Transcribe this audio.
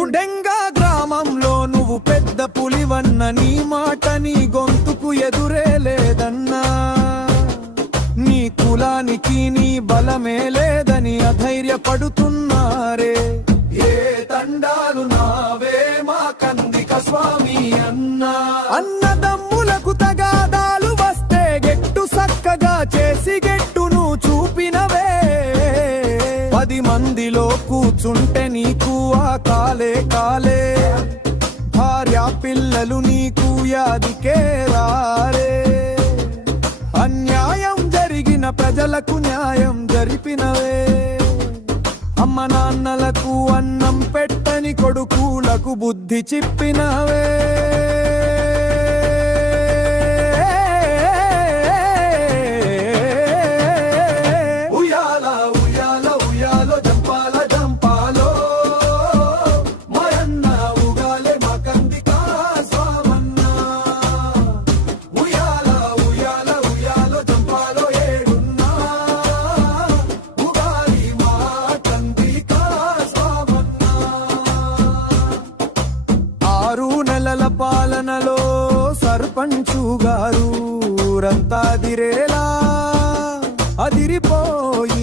గుండెంగా గ్రామంలో నువ్వు పెద్ద పులివన్న నీ మాట నీ గొంతుకు ఎదురే లేదన్నా. నీ కులానికి నీ బలమే లేదని అధైర్యపడుతున్నారే. ఏ తండాలు నావే మా కందిక స్వామి అన్నా. అన్నదమ్ములకు తగాదాలు వస్తే గెట్టు సక్కగా చేసి గెట్టును చూపినవే. 10 మందిలో కూచుంటే నీకు ఆ కాలే కాలే. భార్య పిల్లలు నీకు యాదికే రారే. అన్యాయం జరిగిన ప్రజలకు న్యాయం జరిపినవే. అమ్మ నాన్నలకు అన్నం పెట్టని కొడుకులకు బుద్ధి చెప్పినవే. ఉయ్యాల ఉయ్యాల ఉయ్యాలో జంపాల జంపాలో మాయన్న ఉగాలే మా కందిక స్వామన్న. ఉయ్యాల ఉయ్యాల ఉయ్యాలో జంపాలో ఏడున్నా ఉగాలి మా కందిక స్వామన్న. 6 నెలల పాలనలో సర్పంచు గారు ఊరంతా అదిరేలా అదిరిపోయి